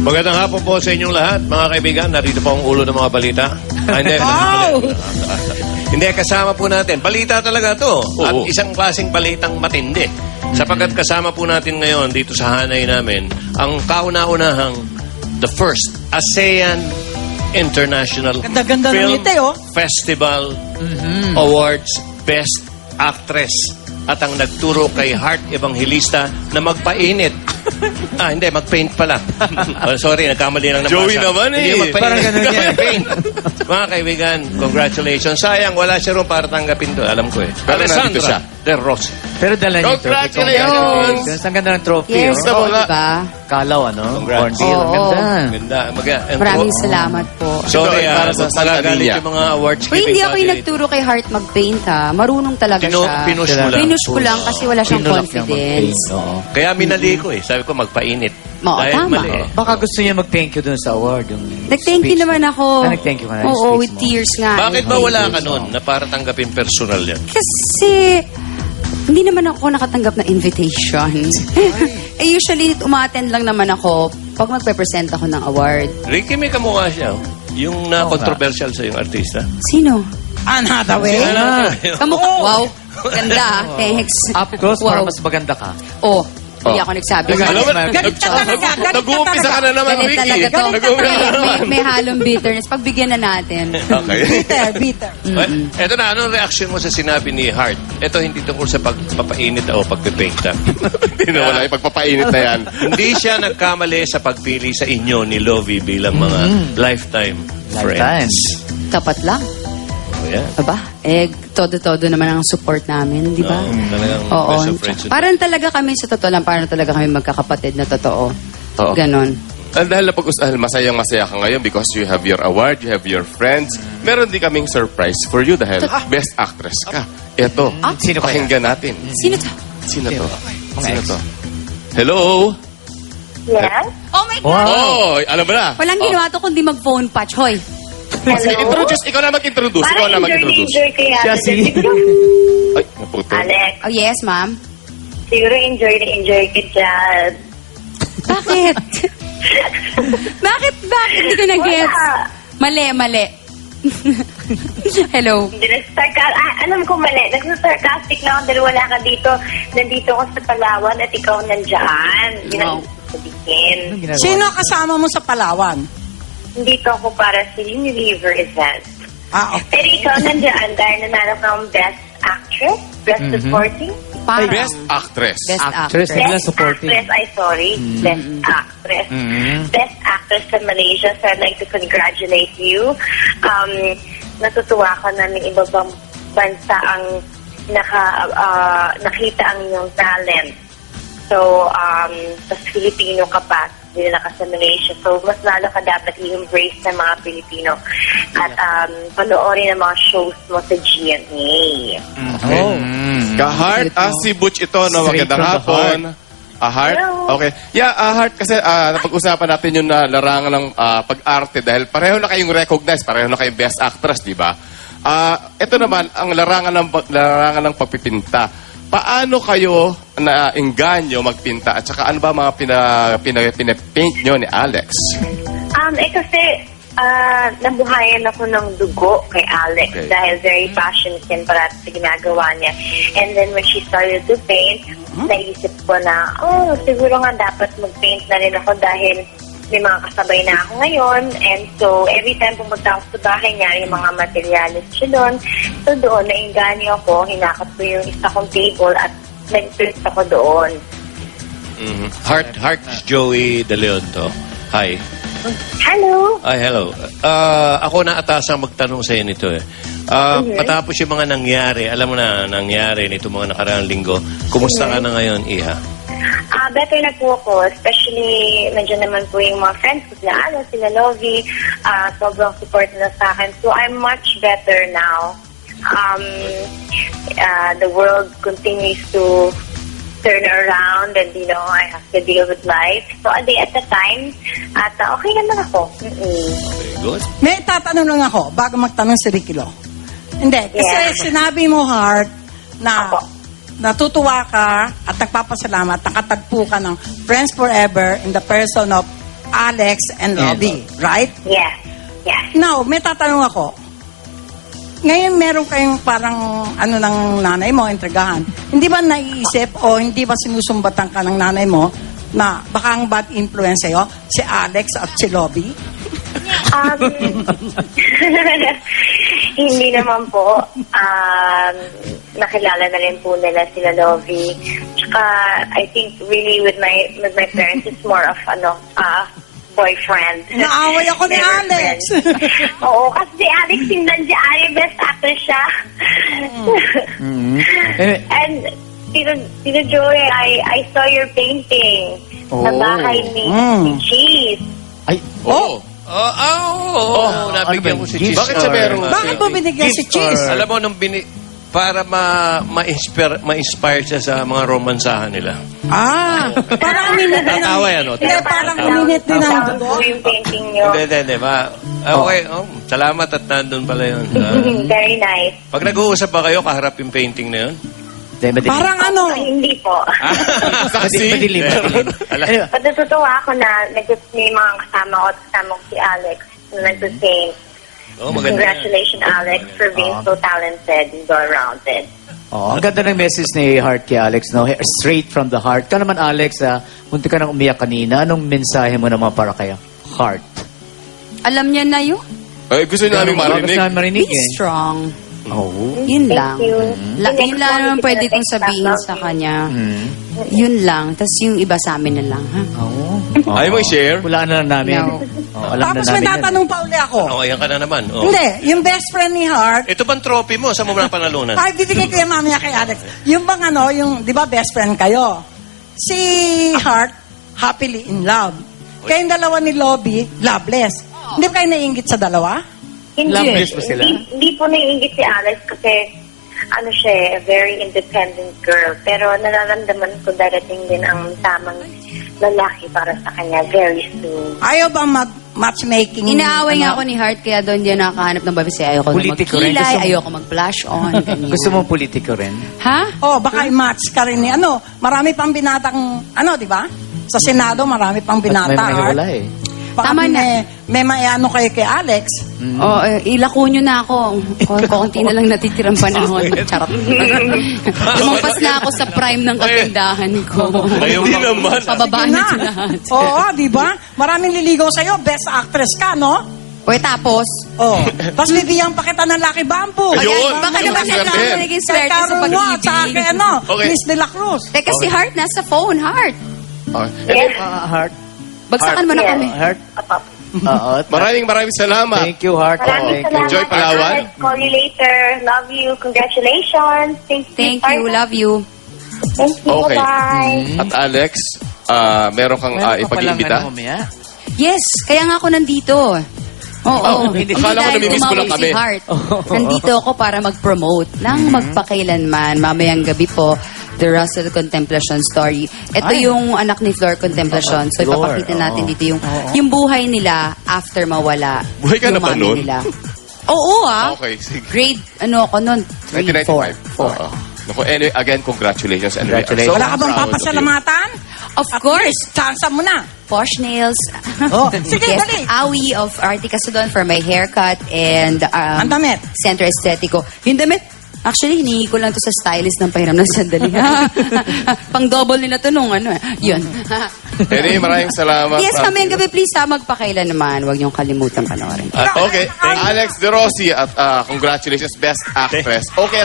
Magandang hapon po sa inyong lahat, mga kaibigan. Narito po ang ulo ng mga balita. Hindi. Hindi, kasama po natin. Balita talaga to. At isang klaseng balitang matindi. Sapagkat kasama po natin ngayon dito sa hanay namin ang kauna-unahang the first ASEAN International Ganda-ganda Film ng ngiti, oh. Festival Awards Best Actress. At ang nagturo kay Heart Evangelista na magpainit. Hindi, magpaint pala. Sorry, nagkamali lang ng Joey basa. naman eh. Hindi, magpainit. Parang ganun yan. Magpaint. Mga kaibigan, congratulations. Sayang, wala siya ron para tanggapin to. Alam ko eh. Pero nandito siya. De Rosa. Pero dala niyo ito. Congratulations! Ang ganda ng trophy. Yes, Oh. po, diba? Kalaw, ano? Congrats. Cornmeal. Ang Oo. ganda. Ganda. Maraming salamat po. Sorry, Ito ay para sa para Santa galit Niña. yung mga awards Uy, hindi ako yung nagturo kay Heart mag-paint ha. Marunong talaga siya. Pinush mo lang. Pinush ko lang kasi wala siyang Pinulak niya confidence. mag-paint, oo. Kaya minali ko eh. Sabi ko, magpainit. Oo, Dahil tama. mali eh. Baka gusto niya mag-thank you dun sa award. Yung Nag-thank you speech naman mo. ako. Nag-thank you ka na. yung Oo, speech with mo. tears nga. Bakit ba wala ka nun na para tanggapin personal yan? Kasi hindi naman ako nakatanggap ng invitation. Usually, umattend lang naman ako pag magpe-present ako ng award. Ricky, may kamukha siya. Oh. Yung na-controversial sa yung artista. Sino? Anne Hathaway. Kamukha. Wow. Ganda. Thanks. Up close para Wow. mas maganda ka. Oh, hindi ako nagsabi. Alam mo, Galit ka talaga. Galit ka nag-uumpisa ka talaga. na naman, Galit Ricky. talaga to. Nag-uumpisa ka naman. May halong bitterness. Pagbigyan na natin. Okay. Bitter. Eto na, anong reaction mo sa sinabi ni Hart? Ito hindi tungkol sa pagpapainit o pagpipaint. Hindi na wala yung pagpapainit na yan. Hindi siya nagkamali sa pagpili sa inyo ni Lovie bilang mga lifetime Lifetime. friends. Tapat lang. Oh, yeah. Aba, todo-todo naman ang support namin, di ba? Talagang Oo. best of friends. Parang talaga kami, sa totoo lang, parang talaga kami magkakapatid na totoo. Oo. Ganon. Dahil masayang-masaya ka ngayon because you have your award, you have your friends. Meron din kaming surprise for you dahil best actress ka. Ito, Sino kaya? pakinggan natin. Sino to? Sino to? Mga Sino ex. to? Hello? Yes? Oh my God! Oh, alam mo na. Walang ginawa to kundi mag-phone patch, hoy. Sige, introduce. Ikaw na mag-introduce. Ikaw na Parang mag-introduce. enjoy ko yata. Siya si... Ay, naputo. Alex, Oh yes, ma'am. siguro enjoy ka dyan. Bakit? Bakit hindi ko na-gets? Wala. Mali. Hello. Hindi alam ko mali. Nagsa-sarcastic na ako dahil wala ka dito. Nandito ako sa Palawan at ikaw nandyan. Yun ang sabihin. Sino kasama mo sa Palawan? Nandito ako para sa Unilever event. Okay. Pero ikaw nandyan dahil nanalo ka ng Best Actress, Best Supporting, Parang. Best actress. Best Actress. actress. Bigla Best supporting. Actress, Best Actress. Best Actress sa Malaysia. So I'd like to congratulate you. Natutuwa ka na ng iba bang bansa ang nakita ang iyong talent. So, tas Filipino ka pa, dinala ka sa Malaysia. So, mas lalo ka dapat i-embrace ng mga Pilipino. At panoorin ang mga shows mo sa GMA. Oh. Ka-Heart, si Butch ito, no? Straight Magandang from the hapon. Heart? Hello. Okay. Yeah, Heart, kasi napag-usapan natin yung larangan ng pag-arte dahil pareho na kayong recognized, pareho na kayong best actress, di ba? Ito naman, ang larangan ng pagpipinta. Paano kayo na-engganyo magpinta? At saka ano ba mga pinapaint nyo ni Alex? Kasi nabuhayan ako ng dugo kay Alex Okay. dahil very passionate yan para sa ginagawa niya. And then when she started to paint, naisip ko na, siguro nga dapat mag-paint na rin ako dahil may mga kasabay na ako ngayon. And so, every time pumunta ako sa bahay niya, yung mga materialis siya doon. So doon, nainganyo ako, hinakot ko yung isa kong table at nag-paint ako doon. Heart Joey De Leon to. Hi. Hello! Ay, hello. Ako na atasang magtanong sa nito eh. Patapos yung mga nangyari, alam mo na, nangyari nito mga nakaraang linggo, kumusta ka na ngayon, Iha? Better na po ako, especially nandiyan naman po yung mga friends ko, sila Ana, sila Lovie, sobrang support na sa akin. So I'm much better now. The world continues to turn around and, I have to deal with life. So a day at a time, at okay naman ako. Okay, good. May tatanong lang ako bago magtanong si Ricky Lo. Hindi, kasi Yeah. sinabi mo, Heart, na Apo. natutuwa ka at nagpapasalamat, nakatagpo ka ng Friends Forever in the person of Alex and Lobby, right? Yes. Yes. Now, may tatanong ako. Ngayon meron kayong parang ano ng nanay mo, entregahan. Hindi ba naiisip o hindi ba sinusumbatan ka ng nanay mo na baka ang bad influence sa'yo, si Alex at si Lobby? Hindi naman po. Nakilala na rin po nila sila Lovie. Tsaka, I think really with my parents, it's more of boyfriend. Naaway ako ni Never Alex. friend. Oo, kasi si Alex sindan dyan, best actor siya. Eh, And Tito Joey, I saw your painting sa bahay ni Cheese. ay, Oh, nabigyan ano ba, ko si gift Cheese. Bakit siya meron? Bakit mo binigyan si Cheese? Alam mo, para ma-inspire siya sa mga romansahan nila. Parang uminit din ang... Tatawa yan, o. Hindi, parang uminit din ang Tapos dugo. po yung painting niyo. Hindi. Okay, salamat at nandun pala yun. Very nice. Pag nag-uusap ba kayo, kaharap yung painting na yun? madilim. Parang ano, Hindi po. Madilim. Anyway, But natutuwa ako na may mga kasama ko si Alex na nag-paint. Oh, maganda. Congratulations, Alex, for being so talented and well-rounded. ang ganda ng message ni Heart kay Alex, no? Straight from the heart. Ka naman, Alex, munti ka nang umiyak kanina. Anong mensahe mo naman para kay Heart? Alam niya na yun. Ay, gusto namin marinig. Gusto namin marinig, Be eh. strong. Oh. Yun Thank lang. you. Yun lang naman pwede kong sabihin sa kanya. Yun lang. Tapos yung iba sa amin na lang, ha? Oh. Ayaw mo i-share? Wala na namin. No. Alam tapos na may namin. tatanong pa uli ako. Okay, yan ka na naman. Oh. Hindi, yung best friend ni Heart, Ito bang trophy mo? Saan mo na panalunan? ay, bibigay ko yung mamaya kay Alex. Yung bang ano, yung, di ba, best friend kayo? Si Heart, happily in love. Kayong dalawa ni Lobby, loveless. Hindi ba kayo naiingit sa dalawa? Hindi. Loveless ba sila? Hindi po naiingit si Alex kasi siya, a very independent girl. Pero nararamdaman ko darating din ang tamang lalaki para sa kanya very soon. Ayaw ba mag-matchmaking? Inaaway nga ako ni Heart, kaya doon din nakahanap ng babae. Ayoko na Politiko rin. magkilay, Gusto mo- ayoko mag-flash on, ganyan. Gusto mong politiko rin? Ha? Oh, baka i-match ka rin ni ano. Marami pang binatang, ano, di ba? Sa Senado, marami pang May binata. mahiwala eh. Baka Tama na. may ano kayo kay Alex. O, ilako nyo na ako. Konti na lang natitirang panahon. Charot. Lumampas na ako sa prime ng katindahan ko. Ayaw Hindi naman. Pababa Sige na si lahat. Oo, di ba? Maraming liligaw sa'yo. Best actress ka, no? O, tapos, Oh. Tapos bibigyan pa kita ng Lucky Bamboo. Ayun. baka naman Ayun. ako naging Kay swerte sa Karunwa, pag-ibig. sa akin, ano, Okay. Miss De La Cruz. Teka, si Heart nasa phone, Heart. Yes. Heart? Bagsakan mo na Yes. kami. Heart? Apo. Oo. Maraming salamat. Thank you, Heart. Maraming Thank you. salamat. Enjoy Palawan. Alex, call you later. Love you. Congratulations. Thank you, love you. Thank you. Okay. Bye-bye. At Alex, meron kang Meron ka palang ipag-iimbita? ano mamaya? Yes, kaya nga ako nandito. Oo, hindi. Akala ko dahil namimiss mo lang tumawag kami. si Heart. Nandito ako para mag-promote ng magpakailanman. Mamayang gabi po, The Russell Contemplation Story. Ito Ay. yung anak ni Flor Contemplation. So, Flor, ipapakita natin oo. dito yung buhay nila after mawala. Buhay ka yung na ba mami nun? nila. Oo, Okay, sige. Grade, ako nun? 3, 1995. 4. Oo. Naku, anyway, again, congratulations. And Congratulations. we are so Wala ka bang proud of you. papasalamatan? Of course, Chance mo na. Posh Nails. Oh, sige, Yes, dali. Awi of Artica Sudon for my haircut and Ang damit. Center Estetico. Yung damit, actually, hinihingi ko lang to sa stylist ng pahiram ng sandali. Pang-double nila to nung ano. Yun. Anyway, maraming salamat. Yes, Frankie. mamayang gabi, please, magpakailan naman. Huwag niyong kalimutan panoorin. Okay, Alex De Rossi at congratulations, Best Actress. Okay.